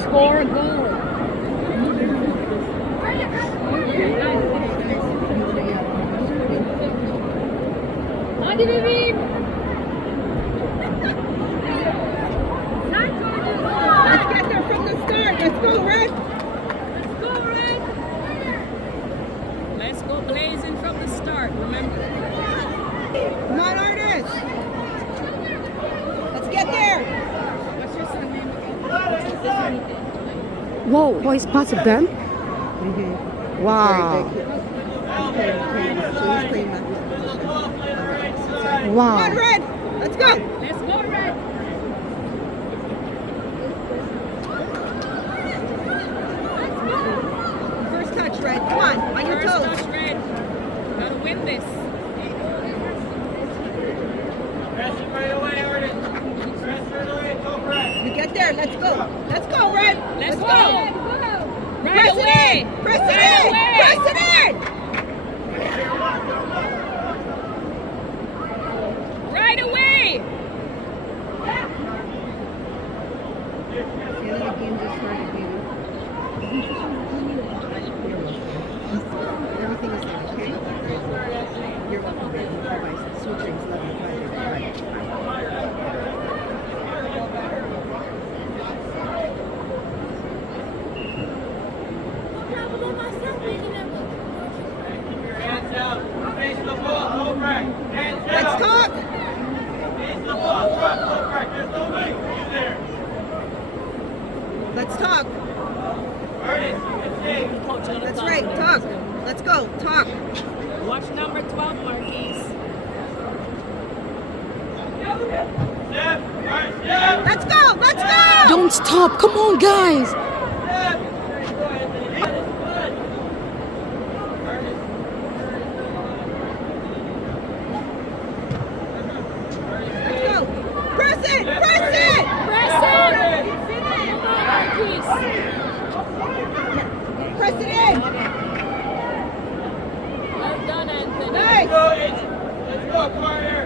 Score a goal. Hadi bebeğim. Let's get there from the start. Let's go, Red. Let's go, Red. Let's go blazing from the start, remember. Come on, Artist. Let's get there. What's your son's name again? Whoa, what is part of them? Wow. Come Wow. on, Red. Let's go. Let's go, Red. First touch, Red. Come on your First toes. touch, Red. Gotta win this. Press it right away, Adrian. Press it right away, Toprak. You get there. Let's go. Let's go, Red. Let's go. Right Right away. in. Press it Right in. away. Press it in. Right away. Everything is there, okay? You're welcome, baby. Bye-bye. Sweet dreams. Love you. Bye. Hands down. Face the ball, Toprak. Hands down. Let's talk. Face the ball, Toprak. There's no way for you there. Let's talk. Ernest, it's safe. That's right. Talk. Let's go. Talk. Watch number 12, Marquise. Step. Right, step. Let's go. Let's go. Don't stop. Come on, guys. Step. Let's go. Press it. Press it. Press it. Marquise. Press it in. Well done, Anthony. Nice. Let's go, corner.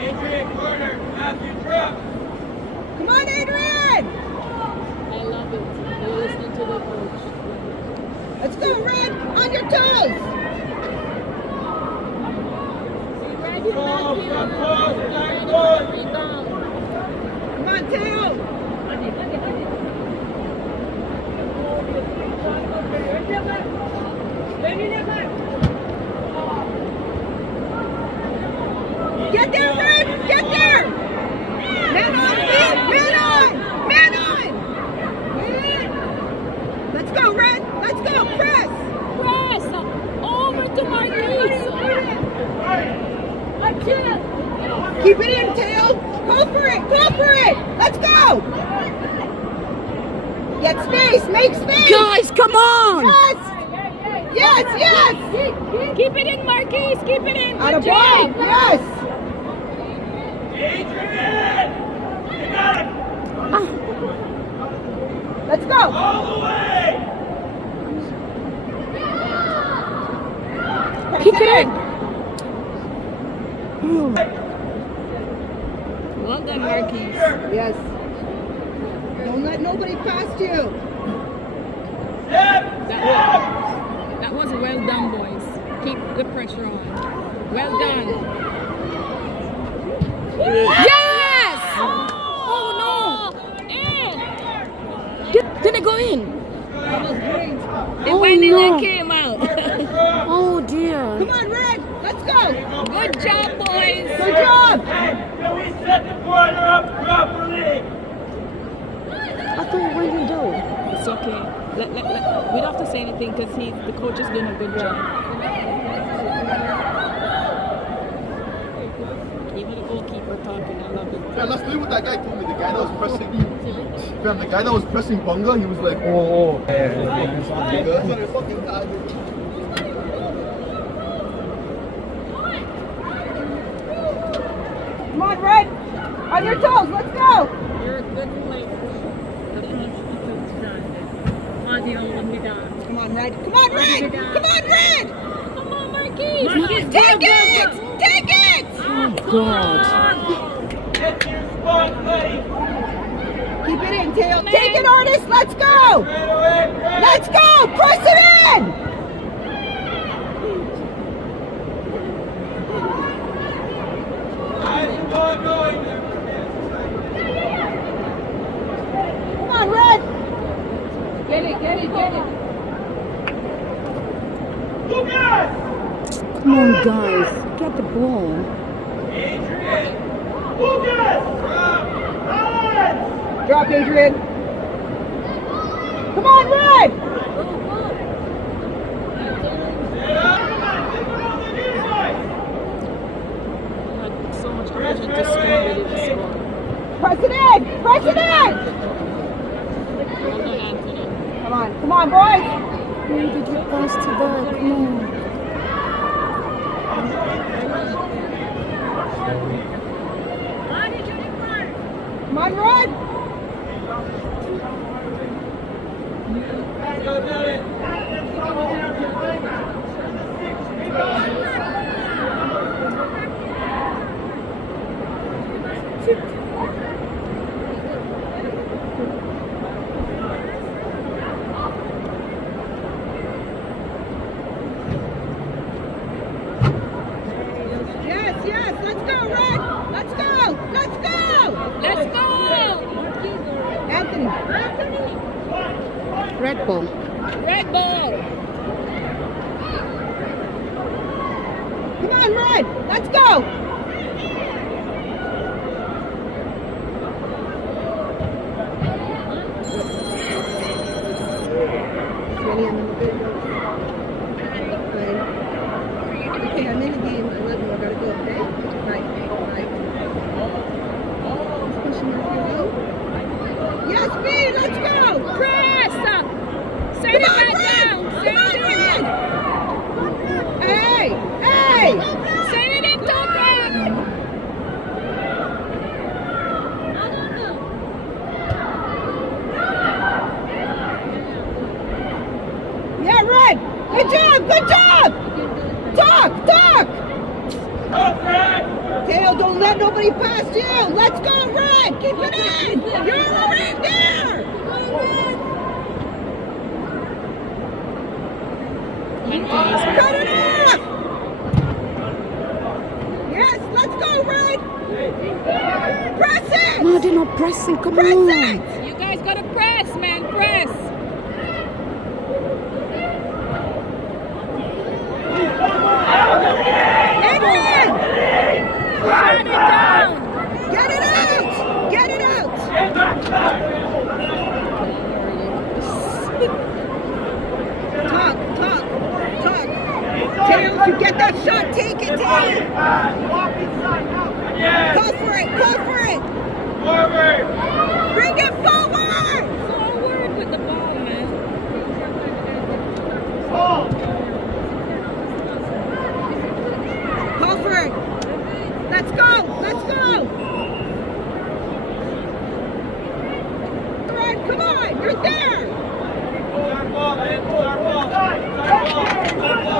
Adrian, corner. Matthew, drop. Come on, Adrian. I love it. You're listening to the coach. Let's go, Red. On your toes. See, Red, you're not here. Come on, You're back ready goal. for the rebound. Come on, Teo. Get there, Red. Get there. Man on, man. Man on. Man on. Let's go, Red. Let's go. Press. Press. Over to Marquise. I can't. Keep it in, Teo. Go for it. Go for it. Let's go. Get space. Make space. Guys, come on. Yes. Yes, yes. Keep it in, Marquise. Keep it in. Out of Good ball. job. Yes. Adrian! You got it! Let's go. All the way! Press Kick it in. Well done, Marquise. Yes. Don't let nobody past you. Step! That was well done, boys. Keep the pressure on. Well done. Yes! Oh no! In! It Oh, finally no. came out. Oh dear. Come on, Red. Let's go. Good job, boys. Good job. Hey, can we set the corner up properly? I thought what did you do? It's okay. We don't have to say anything because the coach is doing a good job. Even the goalkeeper talking, I love it. Yeah, let's do what that guy told me. The guy that was pressing, fam, the guy that was pressing Bunga, he was like, oh. That's what I fucking thought. Come on, Red. On your toes. Let's go. You're a good player. Come on, Red. Come on, Red. Come on, Red. Come on, Marquise. Take it. Take it. Oh God. Get to your spot, buddy. Keep it in, Tail. Take it, Artist. Let's go. Right away, right. Let's go. Press it in. Nice ball going there. Come on, Red. Get it. Lucas! Come on, guys. Get the ball. Adrian! Lucas! Alan! Drop, Adrian. Come on, Red. Set up! Think about the defense! So much urgent to score, we didn't score. Press it in. Press it in. Well done, Anthony. Come on, boys. Where did you pass to that? Come on. Come on, Red. Go, Dylan! Yes. Let's go, Red. Let's go. Let's go! Anthony. Red ball. Red ball! Come on, Red. Let's go. Okay, I'm in the game. 11. We're gonna go. Okay. Right. Yes, B. Let's go. Press! Set it back down! Set it in! Hey. Set it in, Toprak! Yeah, Red. Good job. Talk. Toprak! Tail, don't let nobody pass you. Let's go, Red. Keep it in. You're over in there. Cut it off. Yes, let's go, Red. Press it. No, they're not pressing. Come Press on. it. You guys gotta press, man, press! Adrian, Shut it down! get it out. Talk. Tail, if you get that shot, take it, Tail. Yes! Call for it. Forward! Bring it forward. Forward with the ball, man. Call for it. Let's go. Red, come on. You're there.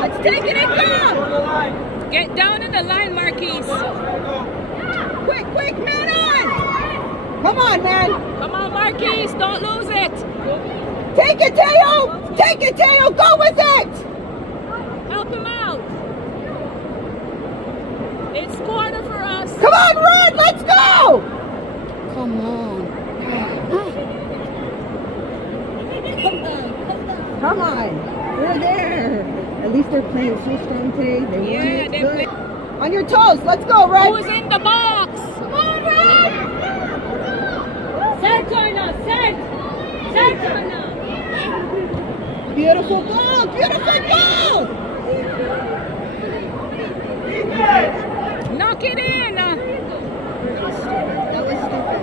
Let's take it and go. Get down in the line, Marquise. Quick, man on. Come on, man. Come on, Marquise, don't lose it. Take it, Teo. Go with it. Help him out. It's quarter for us. Come on, Red. Let's go. Come on. Come on. on. We're there. At least they're playing so strong today. They won Yeah, it. they Good. play. On your toes. Let's go, Red. Who's in the box? Come on, Red! Set oyna, set. Set oyna. Beautiful ball. Beautiful ball. Knock it in. That was stupid.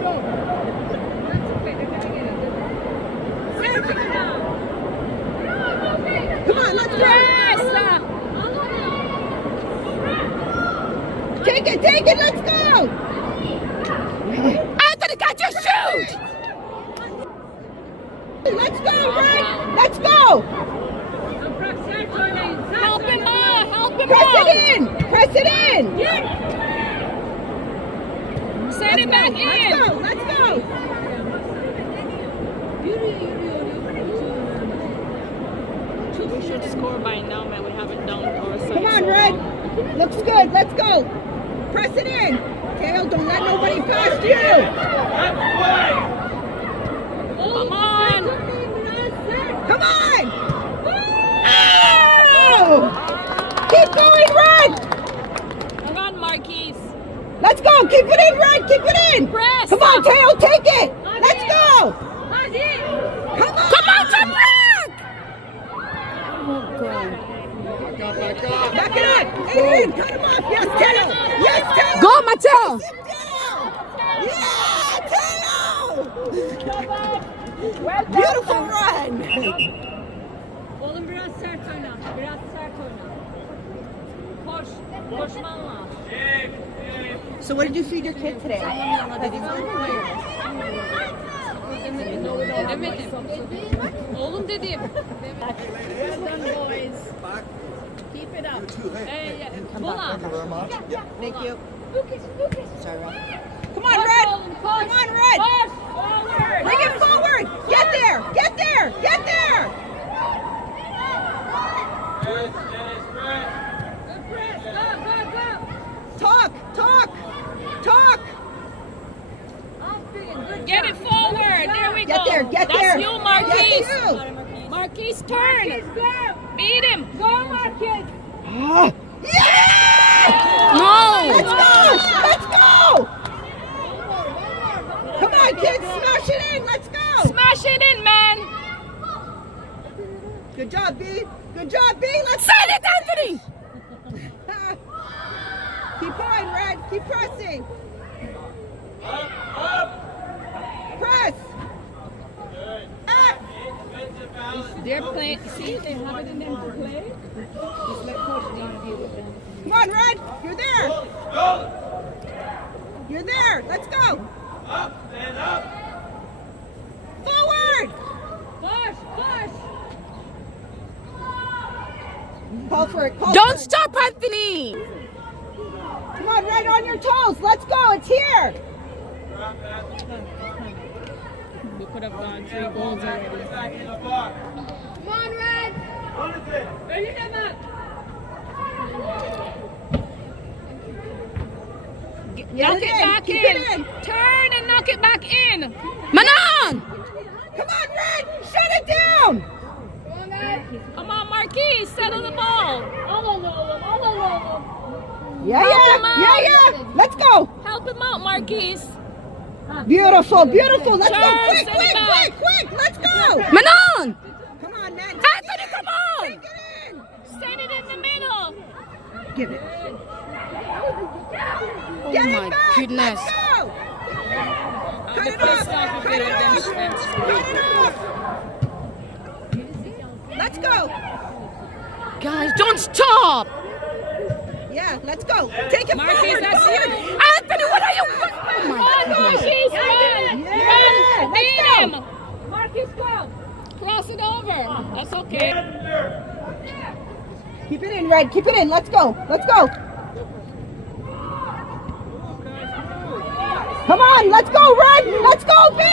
Come on, let's go. Press. Take it, let's go. Anthony, got your shoot. Let's go, Red. Let's go. Toprak set oynayın. Help him out. Help him Press out. it in. Press it in. Send it back in. Let's go. We should score by now, man. We haven't done our side. Come on, Red. Looks good. Let's go. Press it in. Tail, don't let nobody pass you. Come on. Come on. Oh! Keep going, Red. Come on, Marquise. Let's go. Keep it in, Red. Keep it in. Press. Come on, Tail. Take it. Let's go. Hadi. Come on. Come on, Toprak. Oh God. Back up. Back it up. Adrian, cut him off. Yes, Tail. Yes, Tail. Go, Mateo. Sit down. Yeah, Tail. Beautiful run. Oğlum biraz sert oyna. Biraz sert oyna. Koş. Koşman lazım. So what did you feed your kid today? Demedim. Oğlum dedim. Well done, boys. Keep it up. Bola. Thank you. Sorry, Rob. Come on, Koş Red. oğlum, koş. Come on, Red. Koş. Forward. Bring it forward. Get there. Get there. Get there. Good press. Go, go, go. Talk. Talk. Talk. Aferin. Good Get it job. forward. There we Get go. there. Get That's there. you, Get Marquise. to you. Marquise, turn. Go. Beat him. Go, Marquez. Yeah! No. Let's go. Let's go. Come on, kids. Smash it in. Let's go. Smash it in, man. Good job, B. Good job, B. Let's Send it, Anthony. Keep going, Red. Keep pressing. Press. They're playing. See, they have it in them to play. Just let Coach Dean deal with them. Come on, Red. You're there. You're there. Let's go. Forward. Koş, koş. Call for it. Call Don't for it. stop, Anthony. Come on, Red, on your toes. Let's go. It's here. We could have gone 3 goals already. Come on, Red. Önüne bak. Knock it it in. back Keep in. it in. Turn and knock it back in. Manon. Come on, Red. Shut it down. Come on, Marquise. Settle the ball. Al onu oğlum, al onu oğlum. Yeah, Come on. yeah. Let's go. Help him out, Marquise. Beautiful, beautiful. Let's go. Turn, Quick, send it quick, back. quick, quick. Let's go. Manon. Come on, man. Anthony, come on. Take it in. Send it in the middle. Give it. Oh Get it my back. goodness. Let's go. I'll Cut be it pissed off. off if Cut they it don't off. bench them. Cut it off. Let's go. Guys, don't stop. Yeah, let's go. Take it Marquise, forward. that's forward. you. Anthony, what are you? Oh Come my on, goodness. Marquise, run. Yeah, Run. let's Beat go. him. Marquise, go. Cross it over. That's okay. Keep it in, Red. Keep it in. Let's go. Let's go. Come on. Let's go, Red. Let's go, B.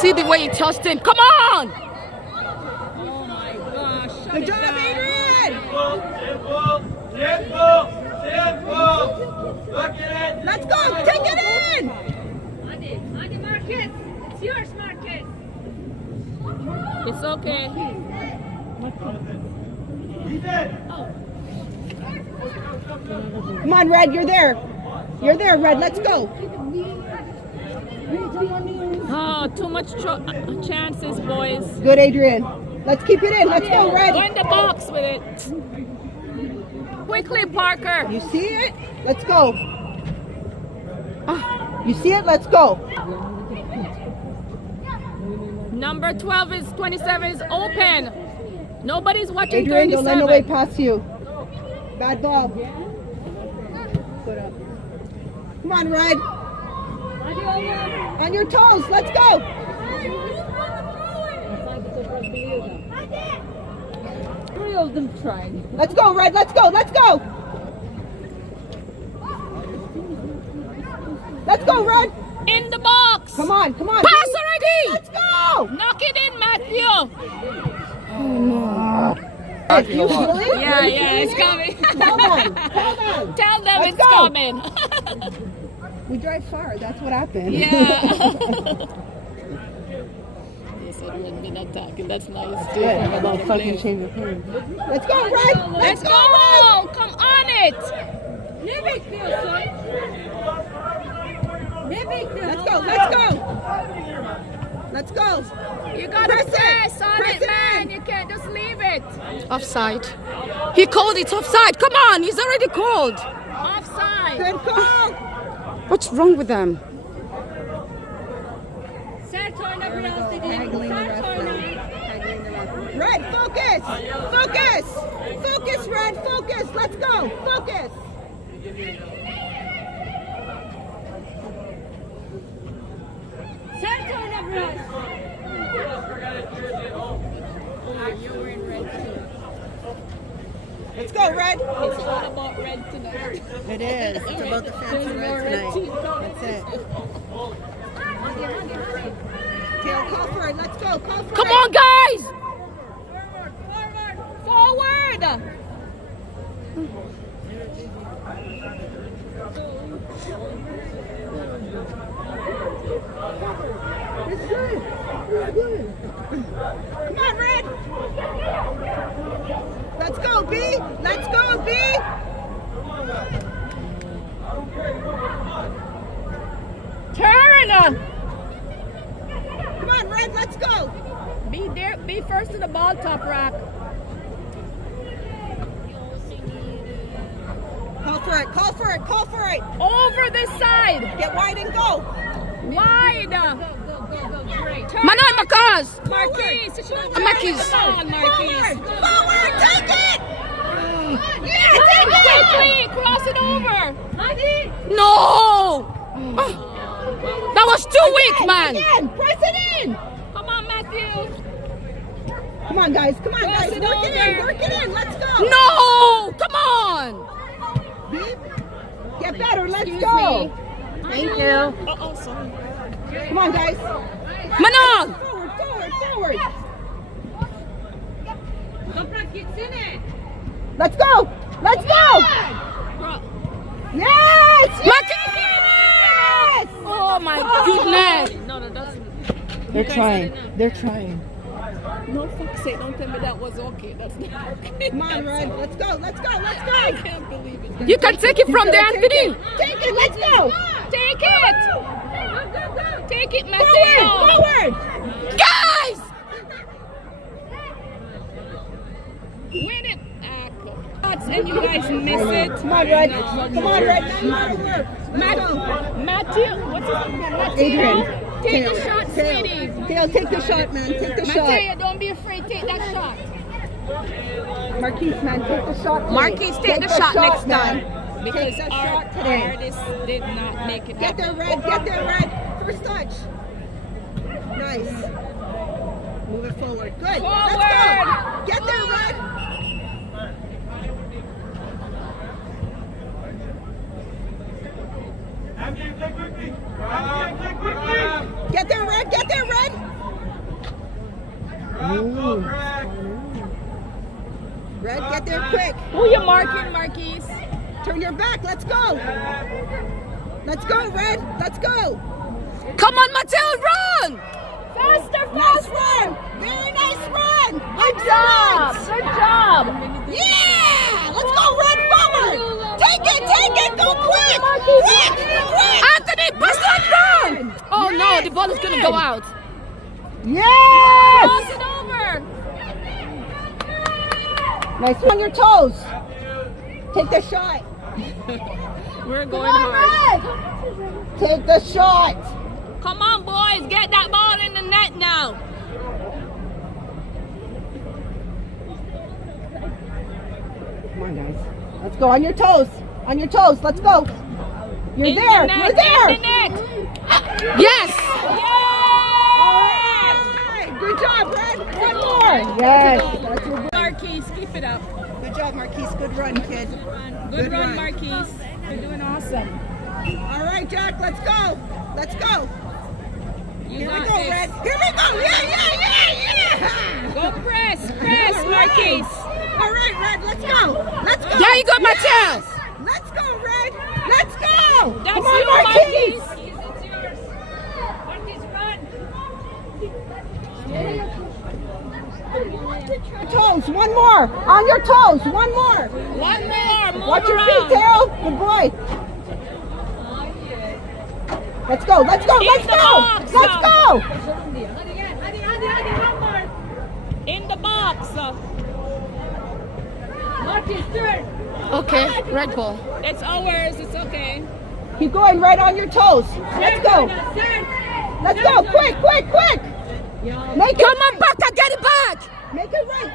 See the way he tossed him. Come on. Oh my gosh. Shut Good it job, down. Adrian. Let's go. Take it in. Hadi, hadi Marquez. It's yours, Marquez. It's okay. Come on, Red, you're there. You're there, Red. Let's go. Oh, too much chances, boys. Good, Adrian. Let's keep it in. Let's go, Red. Go in the box with it. Quickly, Parker. You see it? Let's go. You see it? Let's go. Number 12 is 27 is open. Nobody's watching Adrian, don't let nobody 37. pass you. Bad ball. Come on, Red. On your toes. Let's go. Three of them trying. Let's go, Red. Let's go. Let's go. Let's go, Red. In the box. Come on. Come on. Pass already! Let's go. Knock it in, Matthew. You really? Yeah, it's coming. Tell them. Tell them. Tell them Let's it's go. coming. We drive far. That's what happened. Yeah. Yes, we're not talking. That's nice. Good. About fucking change of plans. Let's go, Red. Let's go. Come on it. Ne bekliyorsun? Ne bekliyorsun? Let's go. Let's go. Let's go. You gotta Press it. press on Press it, it man. in. You can't just leave it. Offside. He called it offside. Come on, he's already called. Offside. Good call. What's wrong with them? Sert oyna biraz dedim. Haggling the Sert ref. oyna. Haggling the ref. Red, focus. Focus. Focus, Red. Focus. Let's go. Focus. Sert oyna biraz. Let's go, Red. It's all about red tonight. It is. It's about the fancy red tonight. That's it. Tail, call for it. Let's go. Call for Come it. on, guys! Forward. It's good. It's good. Come on, Red. Let's go, B. Let's go, B. Turn. Come on, Red. Let's go. Be there. Be first to the ball, Toprak. Call for it. Call for it. Call for it. Over this side. Get wide and go. Wide. Great. Turn. Manon Marcus! Marquise. Marquise. Come on, Marquise. Forward. Take it. Yeah, take it. Quickly. Cross it over. Hadi. No! That was too weak, man! Again. Press it in. Come on, Matthew. Come on, guys. Come on, Press guys. it Work it in. over. Work it in. Let's go. No! Come on! Beep. Get better. Let's Excuse go. me. Thank you. Oh, sorry. Come on, guys. Manon! Forward, forward, forward. Toprak gitsene. Let's go. Let's go. Yes. Yes. Oh my goodness! No, that's. They're trying. They're trying. No, fuck's sake. Don't tell me that was okay. That's not okay. Come on, Red. Let's go. Let's go. Let's I go. can't believe it. You can take it from there, Anthony! Take it. Let's go. Take it. Take it, Forward. Matthew. Forward. Guys! Win it. And you guys miss it. Come on, Red. Come on, Red. Let's go. Matthew, what's his name? Matthew. Adrian. Take Tail. the shot, Tail. sweetie. Tail, take the shot, man. Take the shot. Matthew, don't be afraid. Take that shot. Marquise, man. Take the shot. today. Marquise, take the shot next man. time. Because Take that our shot today. artist did not make it Get there, happen. Red. Get there, Red. First touch. Nice. Move it forward. Good. Let's Forward. go. Get there, Red. Get there, Red. Get there, Red. Red, get there quick. Who you marking, Marquise? Turn your back. Let's go. Let's go, Red. Let's go. Come on, Mattel, run! Faster, Nice faster. run. Very nice run. Good job. Oh, the ball is gonna go out. Yes! Cross it over. Nice on your toes. Take the shot. We're going hard. Take the shot. Come on, boys. Get that ball in the net now. Come on, guys. Let's go on your toes. On your toes. Let's go. You're In there. the net, You're there. In the net. Yes. Alright, good job, Red. One more. Yes. That's your win. Marquise, keep it up. Good job, Marquise. Good run, kid. Good run, Marquise. You're doing awesome. All right, Jack. Let's go. Let's go. You Here we got go, this. Red. Here we go. Yeah. Go press, Marquise. All right, Red. Let's go. Let's go. There you go, Matthias. Yes. Let's go, Red. Let's go. That's Come on, you, Marquise. Toes. One more. On your toes. One more. One more. Move Watch your around. feet, Tail. Good boy. Let's go. Let's go. In Let's the go. box. Let's go. In the box. Okay, red ball. It's ours. It's okay. Keep going right on your toes. Let's go. Let's go. Quick. Make it. Come on, Baka, get it back. Make it right.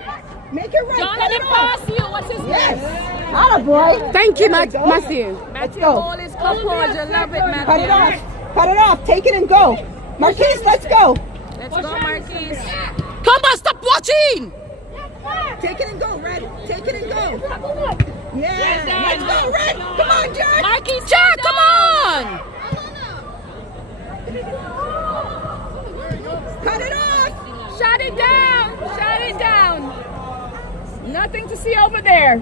Make it right. Don't Cut let it him off. pass you. What's his Yes. name? Atta boy. Thank you, There we go. Matthew. Matthew go. Ball is composed. You love it, Matthew. Cut it off. Cut it off. Take it and go. Marquise, let's go. Let's go, Marquise. Come on, stop watching. Take it and go, Red. Take it and go. Yeah. Well done. Let's go, Red. Come on, Jack. Marquise, Jack, come on. Cut it off. Shut it down. Shut it down. Nothing to see over there.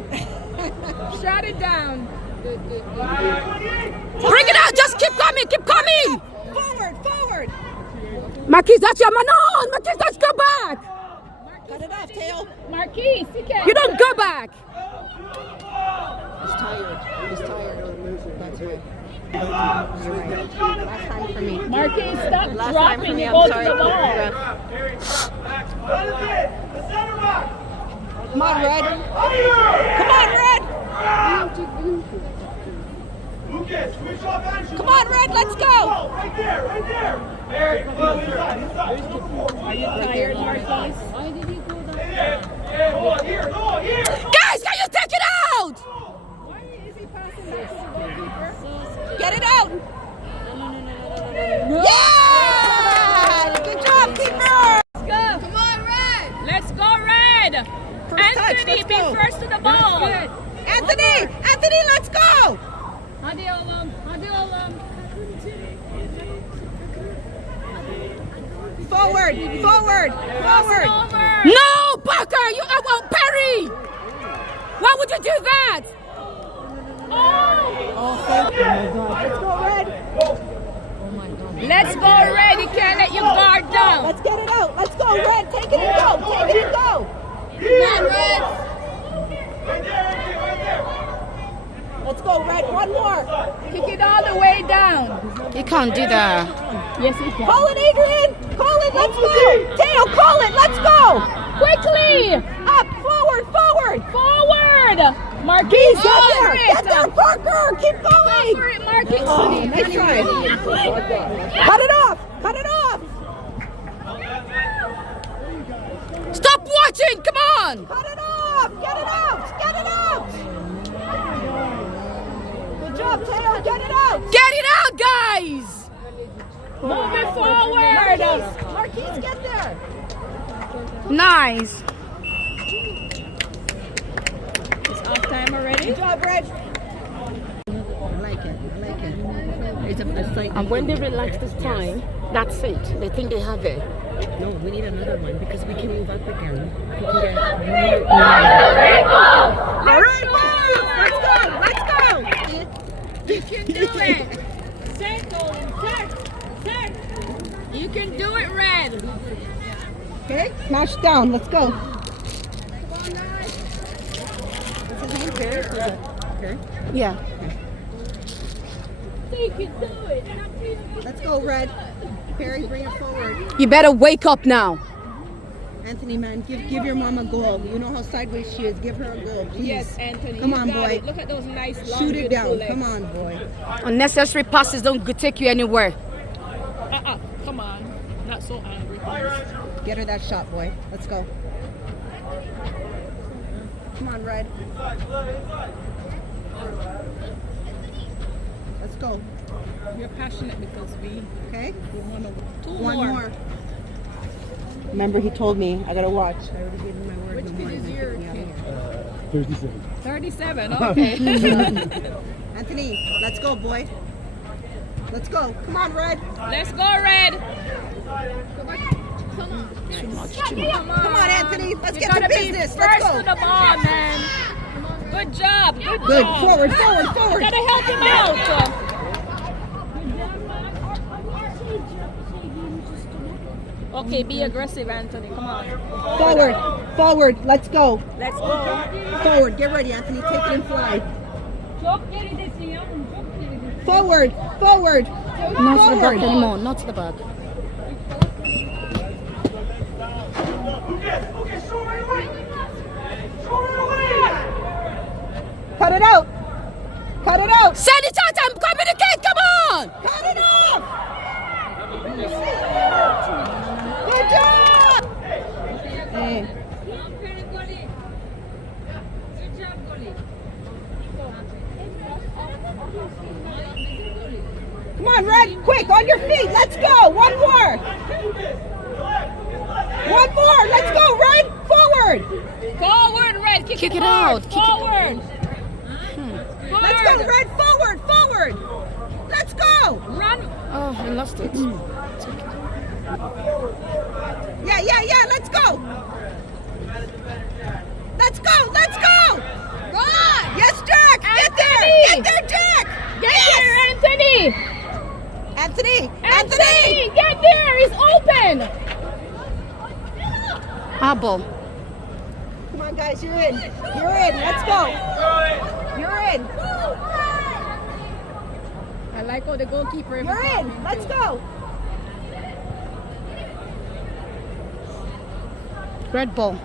Shut it down. Bring it out. Just keep coming. Keep coming. Forward. Marquise, that's your man on. Marquise, let's go back. Cut it off, Tail. Marquise, you can't. You don't go back. He's tired. That's right. Last time for me. Marquise, stop Last time for dropping. me. You I'm go to sorry. the ball. Come on, Red. Come on, Red. Come on, Red. Let's go. Right there. Very close. Are you tired, Marquise? Go on here. Guys, can you take it out? Get it out. Yeah! Good job, keeper. Let's go. Come on, Red. Let's go, Red. First touch, Anthony, let's be go. first to the ball. Anthony, let's go. Hadi oğlum. Forward. Over. No, Parker, you won't parry. Why would you do that? Let's go, Red. Let's go, Red. You can't let your guard down. Let's get it out. Let's go, Red. Take it and go. Come on, Red. Let's go, Red. One more. Kick it all the way down. You can't do that. Yes, you can. Call it, Adrian. Call it. Let's go. Tail, call it. Let's go. Quickly. Up. Forward. Forward. Marquise, Get go there. for it. Get there, Parker. Keep Go going. for it, Marquise. Oh, nice try. Cut it off. Stop watching. Come on. Cut it off. Get it out. Good job, Tail. Get it out. Get it out, guys. Move it forward. Marquise, get there. Nice. It's off time already. Good job, Red. I like it. It's like And when they relax this time, that's it. They think they have it. no, we need another one because we can move up again. We can get all right, boys. Let's go. You can do it. You can do it, Red. Okay, smash down. Let's go. What's his name? Perry? Okay. Yeah. Let's go, Red. Perry, bring it forward. You better wake up now. Anthony, man, give your mom a goal. You know how sideways she is. Give her a goal, please. Yes, Anthony. Come you on, got boy. it. Look at those nice long, Shoot it beautiful down. legs. Come on, boy. Unnecessary passes don't take you anywhere. Come on. Not so angry. Get her that shot, boy. Let's go. Come on, Red. Let's go. We're passionate because we Okay? want to. Two One more. more. Remember, he told me I gotta watch. I already gave him my word. Which no kid more, is and your they kicked me out of kid? here. 37. 37. Okay. Anthony, let's go, boy. Let's go. Come on, Red. Let's go, Red. Too much. Come on, Anthony. Let's You get to gotta be business. first Let's to go. the ball, man. Good job. Good Good. job. Forward, forward, forward. Gotta help him out. Okay, be aggressive, Anthony. Come on. Forward, forward. Let's go. Let's go. Forward. Get ready, Anthony. Take it and fly. Forward, forward. Not to the back Forward. anymore. Not to the back. Cut it out. Cut it out. Send it out and communicate. Come on. Cut it off. Good job. Hey. Come on, Red. Quick, on your feet. Let's go. One more. One more. Let's go, Red. Forward. Forward, Red. Kick Kick it hard. out. Kick it- Forward. Let's go, Red. Forward. Forward. Let's go. Run. Oh, I lost it. Yeah. Let's go. Let's go. Let's go. Run. Yes, Jack. Get there. Anthony. Get there, Jack. Get there, Anthony. Anthony. Anthony, get there. He's open. Apple. Come on, guys. You're in. You're in. Let's go. You're in. I like how the goalkeeper. You're in. Let's go. Red ball.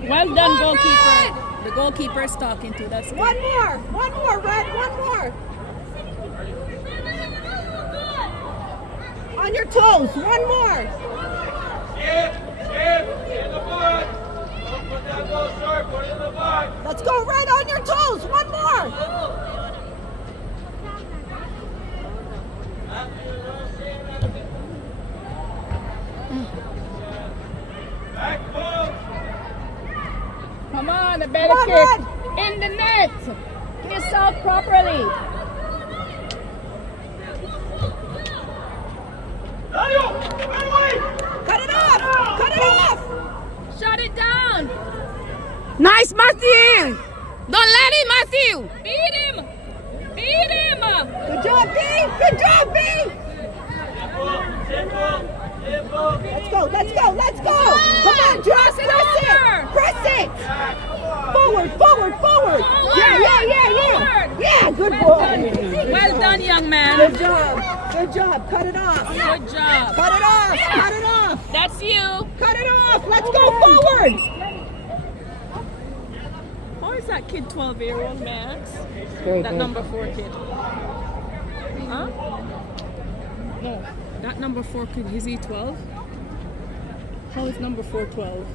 Well done, goalkeeper. The goalkeeper is talking to. That's good. One more. One more, Red. One more. On your toes. One more. Skip, in the box. Don't put that ball short, put it in the box. Let's go, Red. On your toes. One more. Back ball. Come on, a better Come on, kick. Red. In the net. Kick yourself properly. Daniel, right away. Cut it off. Cut it off. Shut it down. Nice, Matthew. Don't let him, Matthew. Beat him. Beat him. Good job, B. Good job, B. Simple. Let's go. Let's go. Let's go. Come on, Josh. Press it Press over. it. Press it. Forward, forward, forward. Yeah. Yeah, good boy. Well done, young man. Good job. Good job. Cut it off. Good job. Cut it off. Cut it off. That's you. Cut it off. Let's go forward. How is that kid 12-year-old, Max? Very That number 4 kid. Huh? No. That number 4 kid, is he 12? How is number 4 12?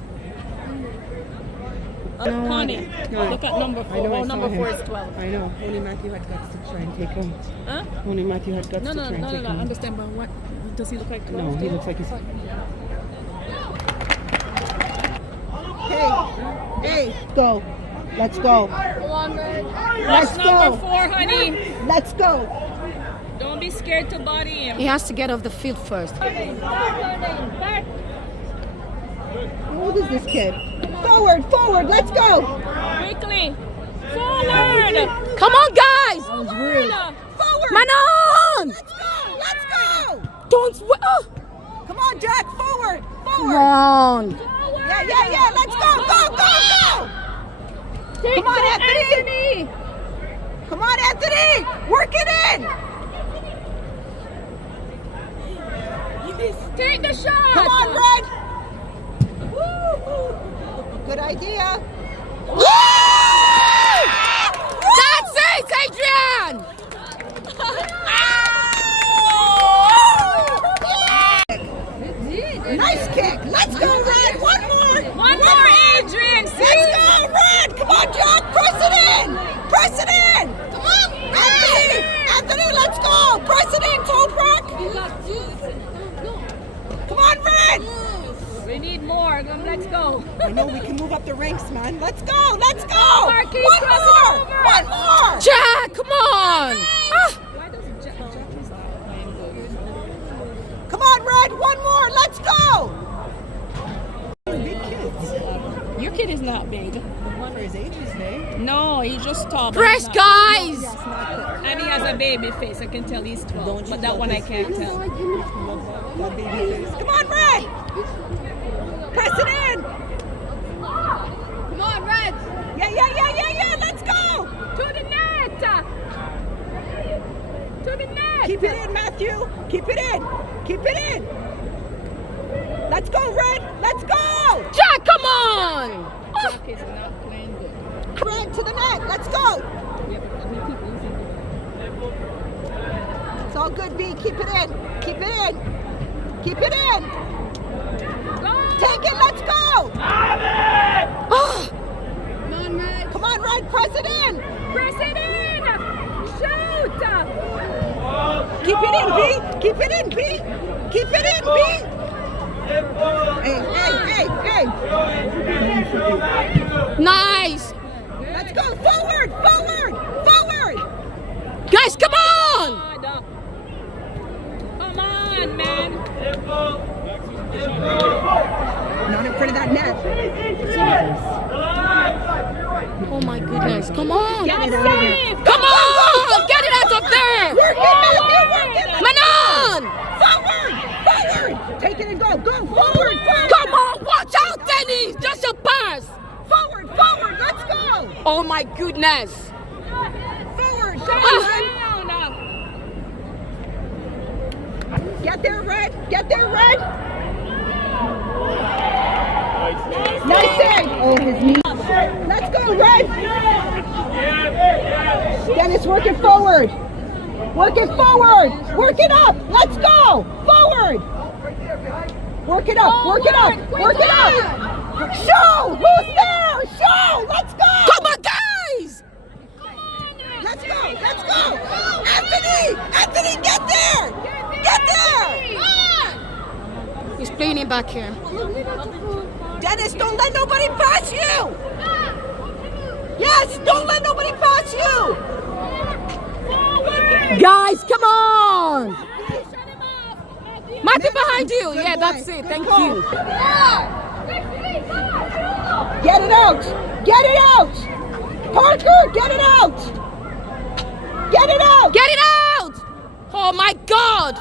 Connie, look at number 4. Oh, number 4 is 12. I know. Only Matthew had guts to try and take him. Huh? Only Matthew had guts No, to try and take I him. understand, but what? Does he look like 12? No, he looks like he's. Hey, go. Let's go. Rush number 4, honey. Let's go. Don't be scared to body him. He has to get off the field first. How old is this kid? Forward, forward. Let's go. Quickly. Forward. Come on, guys. Forward. Forward. Manon. Let's go. Let's go. Don't. Oh. Come on, Jack. Forward. Come Forward. on. Yeah. Let's go. Go. Take Come on, that, Anthony. Come on, Anthony! Work it in! Take the shot. Come on, Red! Woo! Good idea. That's it, Adrian. Nice kick. Let's go, Red. One more, Adrian. Let's go, Red. Come on, Jack. Press it in. Press it in. Come on, Anthony, let's go. Press it in, Toprak. Come on, Red. We need more. Let's go. I know we can move up the ranks, man. Let's go. Let's go. Marquis, One cross it more. over. One more. Jack, come on. Come on, Red. One more. Let's go. Big kids. Your kid is not big. For his age, he's big. No, he's just tall. but Press, he's not- guys. And he has a baby face. I can tell he's 12. Don't you But that love one I his can't face? tell. That baby face. Come on, Red. Press it in. Come on, Reds. Yeah. Let's go. To the net. To the net. Keep it in, Matthew. Keep it in. Keep it in. Let's go, Red. Let's go. Jack, come on. Jack is not playing good. Red to the net. Let's go. We keep losing. It's all good, B. Keep it in. Keep it in. Keep it in. Take it. Let's go. Come on, Reds. Come on, Red. Press it in. Press it in. Shoot. Keep it in, B. Keep it in, B. Keep it in, B. Hey. Nice. Let's go. Forward. Guys, come on. Come on, man. Not in front of that net. Oh my goodness. Come on. Get it out of there. Come on. Get it out of there. Work it, Matthew. Work it. Manon. Forward. Take it and go. Go forward. Come on. Watch out, Dennis. Just a pass. Forward. Let's go. Oh my goodness. Forward. Go, Ah. Red. Get there, Red. Nice save. Oh, his knee. Let's go, Red. Dennis, work it forward. Work it up. Let's go. Forward. Work it up. Show. Who's there? Show. Let's go. Come on, guys. Let's go. Anthony, get there. He's playing it back here. Dennis, don't let nobody pass you. Yes, don't let nobody pass you. Guys, come on. Matthew behind you. Yeah, that's it. Thank you. Get it out. Parker, get it out. Get it out. Oh my God.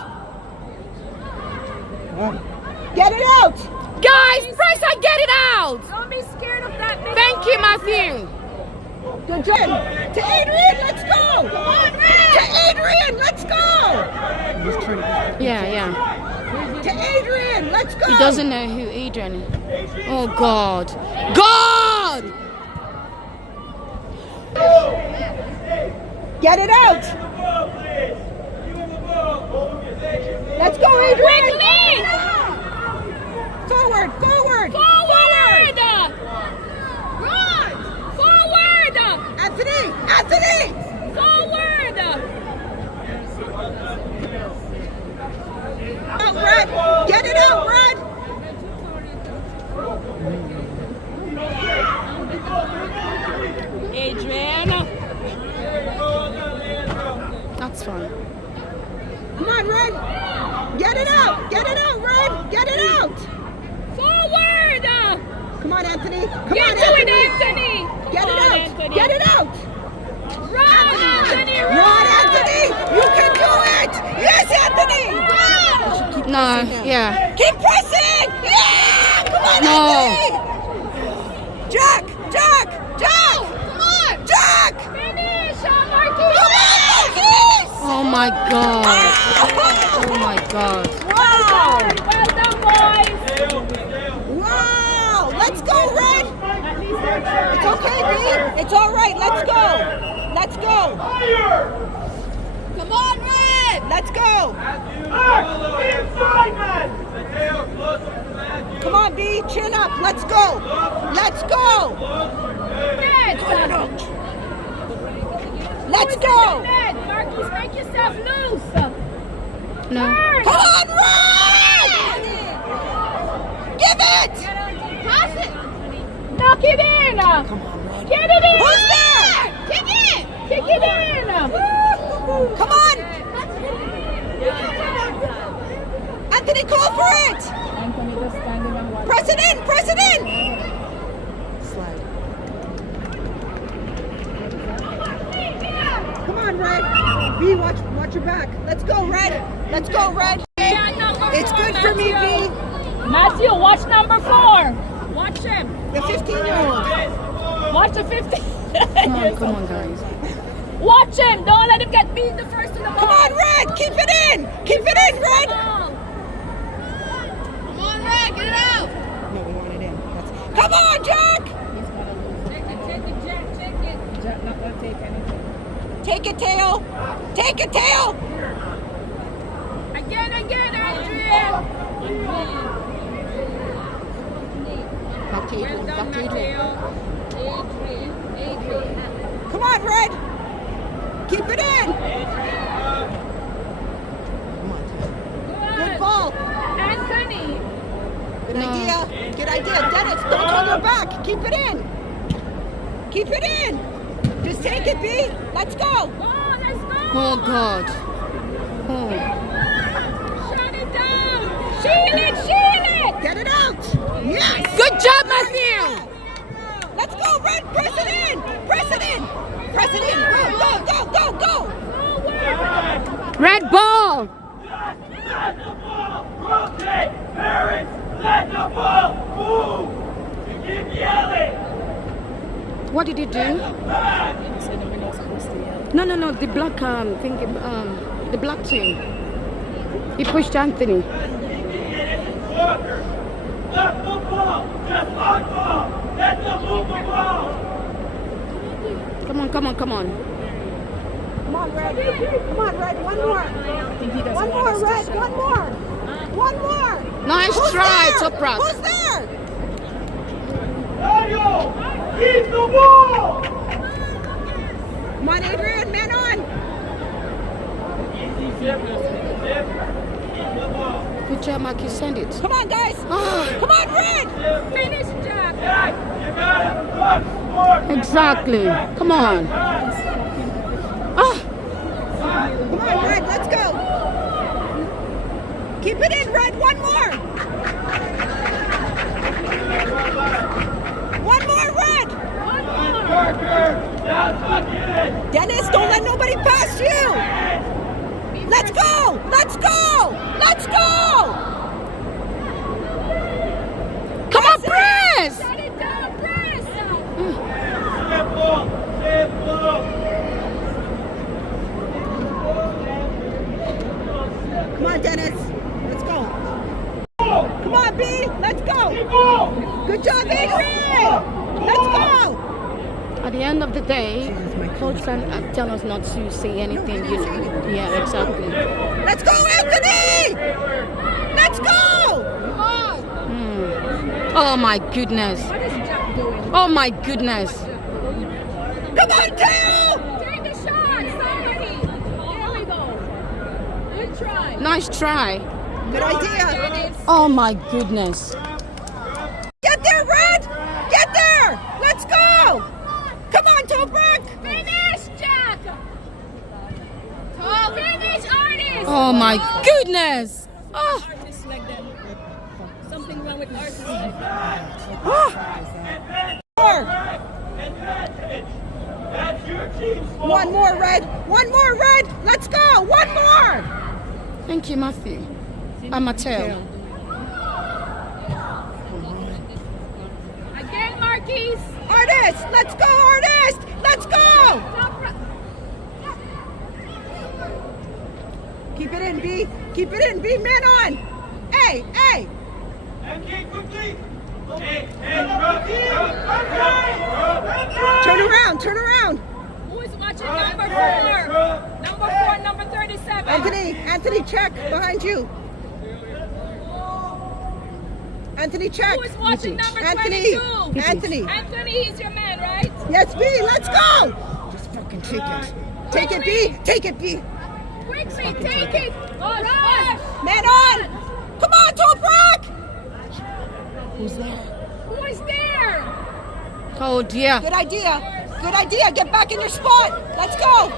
Get it out. Guys, press and get it out. Don't be scared of that. Thank you, Matthew. Good job. To Adrian, let's go. To Adrian, let's go. Yeah. To Adrian, let's go. He doesn't know who Adrian is. Oh God. Get it out. Let's go, Adrian. Forward. Anthony. Out, Red. Get it out, Red. Adrian. That's fine. Come on, Red. Get it out, Red. Get it out. Forward. Come on, Anthony. Get to it, Anthony. Get it out. Anthony. Get it out. Run, Anthony. Run, Anthony. You can do it. Yes, Anthony. No, yeah. Keep pressing. Yeah. Come on, No. Anthony. Jack. Come on. Jack. Finish, Marquis. Let's go. Inside, man. Mateo, closer to Matthew. Come on, B. Chin up. Let's go. Let's go. Let's go. Marcus, make yourself loose. No. Come on, Red. Give it. Pass it. Knock it in. Come on, Red. Get it in. Who's there? Kick it. Kick it in. Come on. Anthony, call for it. Anthony just standing and watching. Press it in. Press it in. Slide. Come on, Red. B, watch your back. Let's go, Red. Let's go, Red. It's good for me, B. Matthew, watch number 4. Watch him. The 15-year-old. Watch the 15. Come on, guys. Watch him. Don't let him get beat the first in the ball. Come on, Red. Keep it in. Keep it in, Red. Come on, Red, get it out. No, we want it in. Come on, Jack. Take it, Jack. Take it. Jack not going to take anything. Take it, Tail. Take it, Tail. Again, Adrian. Back to Adrian. Well done, Back to Adrian. Adrian. Come on, Red. Keep it in. Good ball. Anthony. Good idea. Good idea. Dennis, don't turn your back. Keep it in. Keep it in. Just take it, B. Let's go. Oh, let's go. Oh, God. Oh. Shut it down. Shield it. Get it out. Yes. Good job, Matthew. Let's go, Red. Press it in. Press it in. Press it in. Go. Red ball. Let the ball rotate. Parents, let the ball move. You keep yelling. What did he do? No. The black the black team. He pushed Anthony. Walker, let the ball. Just one ball. Let the move the ball. Come on. Come on, Red. Come on, Red. One more. One more, Red. One more. Nice Who's try, there? Toprak. Who's there? Daniel, keep the ball. Come on, Adrian. Man on. Easy, zip. Keep the ball. Good job, Mark. You send it. Come on, guys. Ah, Come on, Red. Finish, Jack. Jack, you gotta run more. exactly. Come on. Ah, Come on, Red. Let's go. Keep it in, Red. One more. One more, Red. Parker, that's what it is. Dennis, don't let nobody pass you. Let's go. Let's go. Let's go. come on, press. Shut it down, press. Simple. Come on, Dennis. Let's go. Come on, B. Let's go. Good job, Adrian. Let's go. At the end of the day, coach can tell us not to say anything. You know. Yeah, exactly. Let's go, Anthony. Let's go. Oh my goodness. What is Jack doing? Oh my goodness. Come on, Tail. Take a shot, somebody. There we go. Good try. Nice try. Good idea. Oh my goodness. Get there, Red. Get there. Let's go. Come on, Toprak. Finish, Jack. Oh, finish, artist. Oh my goodness. Oh. Artists like them. Something wrong with artists like them. More. That's your team's fault. One more, Red. One more, Red. Let's go. One more. Thank you, Matthew. I'm Mateo. Again, Marquise. Artist. Let's go, Artist. Let's go. Keep it in, B. Keep it in, B. Man on. Hey. And keep quickly. Hey, Turn around. Who is is watching number 4? Number 4, number 37. Anthony, check behind you. Anthony, check. Who is watching number Anthony. 22? Anthony. Anthony, he's your man, right? Yes, B. Let's go. Just fucking take it. Take it, B. Take it, B. Quickly, take it. Rush. Man on. Come on, Toprak. Who's there? Who is there? Oh dear. Good idea. Good idea. Get back in your spot. Let's go.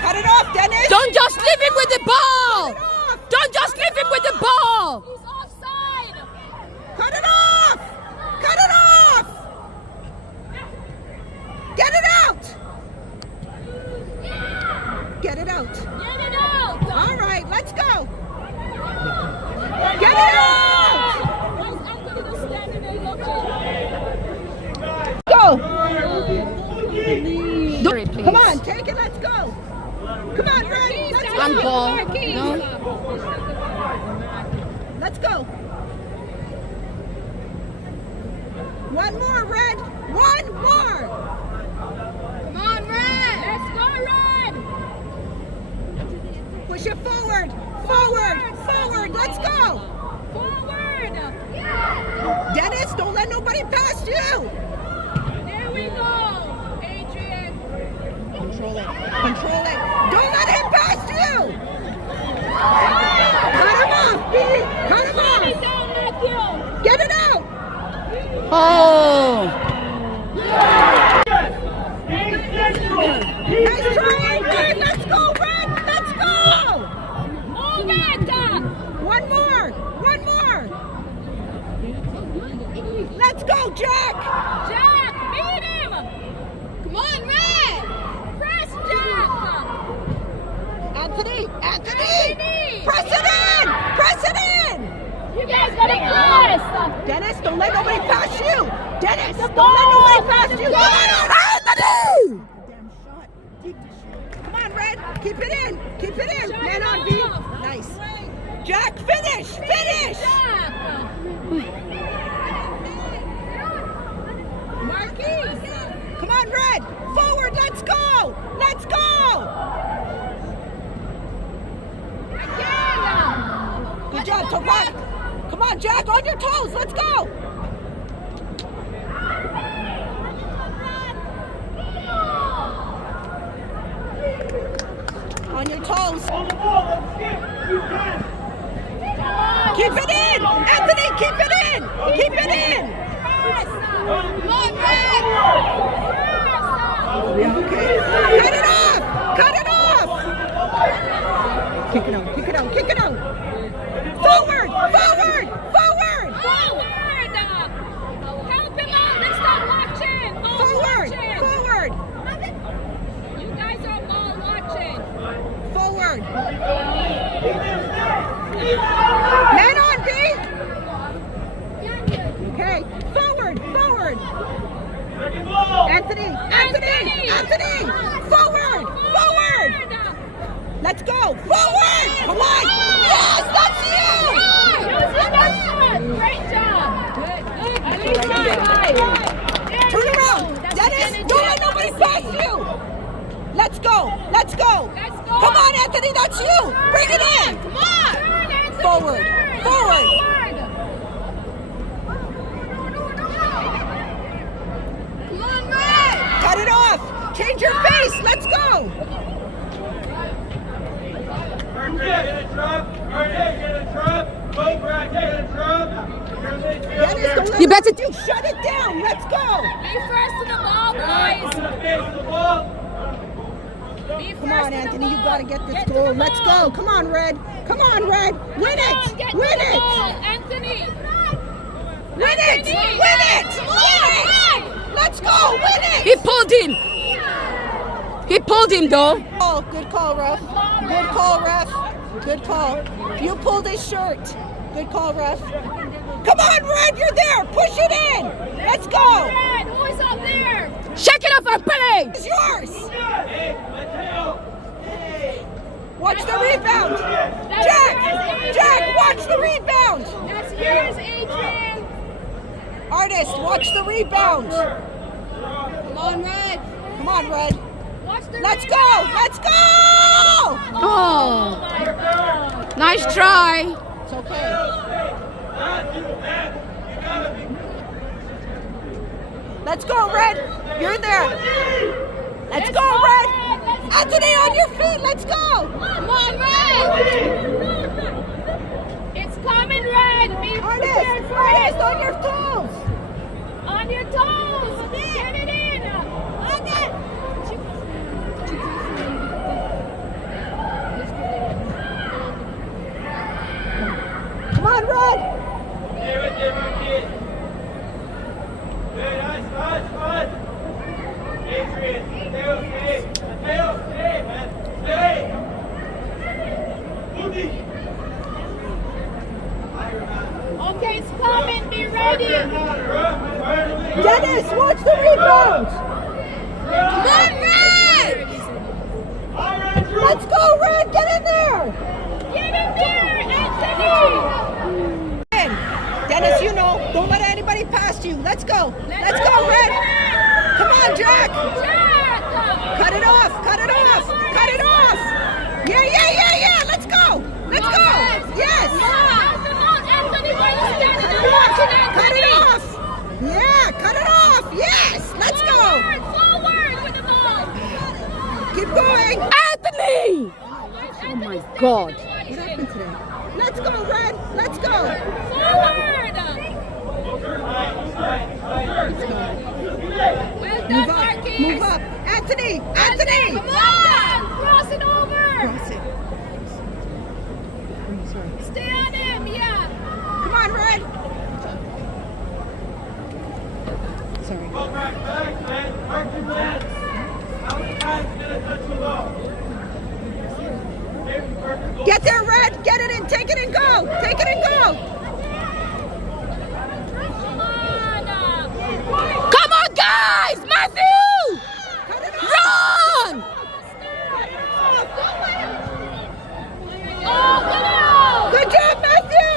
Cut it off, Dennis. Don't just leave him with the ball. Cut it off. Don't just leave him with the ball. He's offside. Cut it off. Cut it off. Get it out. Get it out. Get it out. All right, let's go. Get it out. Why is Anthony just standing there looking? Go. Sorry, please. Come on, take it. Let's go. Come on, Red. Let's go. Handball. No. Let's go. One more, Red. One more. Come on, Red. Let's go, Red. Push it forward. Forward. Forward. Let's go. Forward. Dennis, don't let nobody pass you. There we go. Adrian. Control it. Control it. Don't let him pass you. Cut him off, B. Cut him off. Down, Matthew. Get it out. Oh. Nice try, Red. Let's go, Red. Let's go. Move it. One more. One more. Let's go, Jack. Jack, beat him. Come on, Red. Press Jack. Anthony. Anthony. Press it in. Press it in. You guys gotta press. Dennis, don't let nobody pass you. Dennis, don't let nobody pass you. Come on, Anthony. Damn shot. Keep the shot. Come on, Red. Keep it in. Keep it in. Man on B. Nice. Jack, finish. Finish. Jack. Marquise. Come on, Red. Forward. Let's go. Let's go. Again. Good job, Toprak. Come on, Jack. On your toes. Let's go. On your toes. On the ball, let's skip. You can. Keep it in. Anthony, keep it in. Keep it in. Come on, Red. Yeah, okay. Cut it off. Cut it off. Kick it out. Kick it out. Kick it out. Forward. Forward. Forward. Forward. Help him out. Let's stop watching. Ball Forward. watching. Forward. You guys are ball watching. Forward. Man on, B. Okay. Forward. Forward. Second ball. Anthony. Anthony. Anthony. Forward. Forward. Let's go. Forward. Come on. Yes, that's you. Great job. Good. Turn around. Dennis, don't let nobody pass you. Let's go. Let's go. Let's go. Come on, Anthony. That's you. Bring it in. Come on. Turn, Anthony, Forward. turn. Forward. Come on, Red. Cut it off. Change your face. Let's go. Get a trap. Get a trap. Toprak, get a trap. Dennis, don't let You better you shut it down. Let's go. Be first to the ball, boys. The ball. Be Come first on, to the Anthony. You ball. got to get this Get to goal. the Let's ball. go. Come on, Red. Come on, Red. Win Come on, it. get Win to the it. ball, Anthony. Win it. Anthony. Win it. Come Win on, it. Let's go. Win it. He pulled him. He pulled him, though. Oh, good call, ref. Good call, ref. Good call. You pulled his shirt. Good call, ref. Come on, Red. You're there. Push it in. Let's go. Red, who is up there? Shake it off and play. It's yours. Watch the rebound. Jack, watch the rebound. That's yours, Adrian. Artist, watch the rebound. Come on, Red. Come on, Red. Let's go! Let's go! Oh, nice try. It's okay. Let's go, Red. You're there. Let's go, Red. Anthony, on your feet. Let's go. Come on, Red! It's coming, Red! Be prepared for Artist, it! on your toes. On your toes! Get it in! On it! Come on, Red. Stay with them, rookie. Good, nice, Adrian, stay okay. Stay okay, man. Stay. Moody. Okay, it's coming! Be ready! Dennis, watch the rebound. Come on, Red! Let's go, Red. Get in there. Get in there, Anthony! Dennis, you know, don't let anybody pass you. Let's go. Let's go, Red. Come on, Jack. Jack! Cut it off. Cut it off. Cut it off. Yeah. Let's go. Let's go. Yes. Anthony, why are you standing Cut there it watching, off. Cut Anthony? it off. Yeah, cut it off. Yes. Let's go. Forward with the ball! Keep going. Anthony! Oh my God. Let's go, Red. Let's go. Forward! Well done, Move up. Marquis! Move up. Anthony. Come Anthony. on! Cross it over! Cross it. I'm sorry. Stay on him, yeah! Come on, Red. Sorry. Toprak, back, man. Work your man. How many times can I touch the ball? Get there, Red. Get it in. Take it and go. Take it and go. Come on! Come on, guys! Matthew! Cut it off. Run! Oh, go! Good job, Matthew.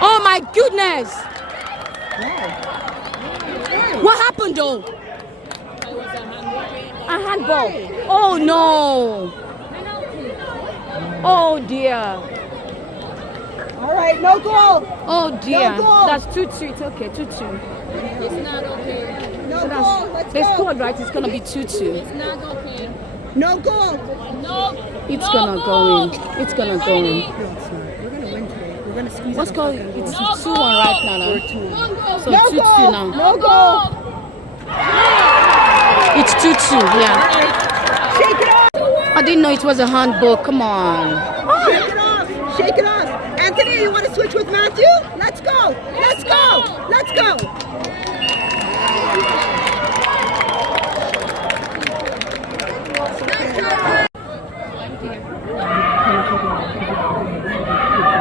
Oh my goodness! What happened though? A handball. Oh no! Oh dear. All right, no goal. Oh dear. No goal. That's 2-2. It's okay, 2-2. It's not okay. No So goal. Let's they go. scored, right? It's gonna be 2-2. It's not okay. No goal. No. It's no gonna go goal. in. It's gonna go in. No, it's not. We're gonna win today. We're gonna squeeze. What's called? It's No 2-1 goal. right now. One goal. So No 2-2 goal. now. No goal. It's 2-2. Yeah. Shake it off. I didn't know it was a handball. Come on. Shake it off. Shake it off. Anthony, you want to switch with Matthew? Let's go. Let's go. Let's go.